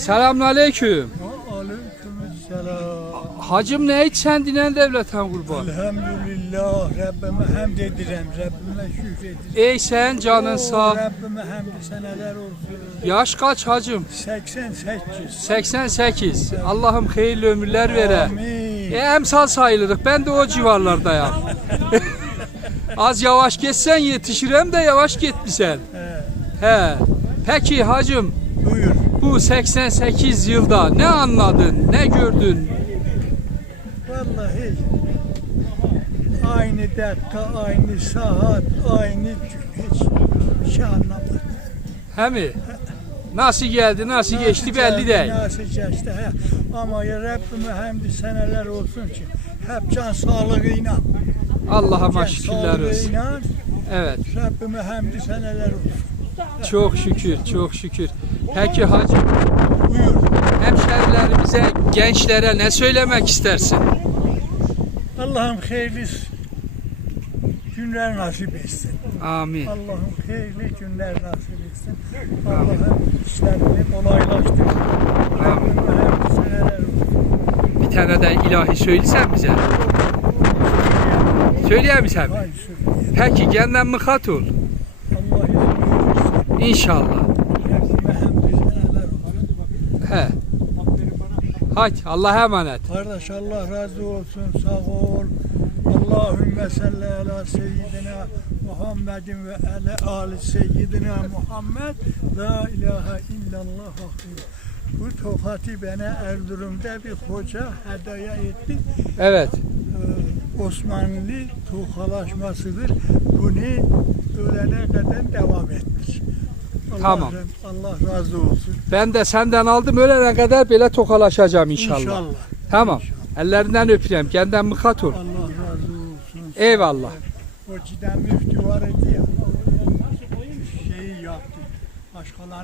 Selamünaleyküm. Aleykümselam. Hacım ne içsen dinen devleten kurban. Elhamdülillah. Rabbime hamd edirəm. Rabbime şükür edirəm. Ey sen canın sağ. Rabbime hamd seneler olsun. Yaş kaç hacım? 88. 88. Allah'ım hayırlı ömürler vere. Amin. E, emsal sayılırız. Ben de o civarlardayım. Az yavaş geçsen yetişirem de yavaş gitmişsen. He, He. Peki hacım buyur. Bu 88 yılda ne anladın, ne gördün? Vallahi aynı dakika, aynı saat, aynı gün hiç bir şey anlamadım. He mi? Nasıl geldi, nasıl geçti Nasıl belli geldi, değil. Nasıl geçti. He. Ama ya Rabbime hamd seneler olsun ki hep can sağlığıyla. Allah'a can şükürler olsun. sağlığıyla Evet. Rabbime hamd seneler olsun. Çok şükür, çok şükür. Peki hacım, Buyur. hemşerilerimize, gençlere ne söylemek istersin? Allah'ım hayırlı günler nasip etsin. Amin. Allah'ım hayırlı günler nasip etsin. Allah'ım işlerini seneler olsun. Bir tane de ilahi söylesen bize. Vay sürüye. Peki kendin mi katul? İnşallah. He. Hadi Allah'a emanet. Kardeş Allah razı olsun. Sağ ol. Allahümme salli ala seyyidina Muhammedin ve ala ali seyyidina Muhammed. La ilahe illallah. Bu tokatı bana Erzurum'da bir hoca hediye etti. Evet. Ee, Osmanlı tokalaşmasıdır. Bunu ölene kadar devam ettir. Allah, Tamam. Allah razı olsun. Ben de senden aldım ölene kadar böyle tokalaşacağım inşallah. İnşallah. Tamam. Ellerinden öpeyim. Kendin mi katul? Allah razı olsun. Eyvallah. O cidden müftü var idi ya. Şeyi yaptı. Başkalarına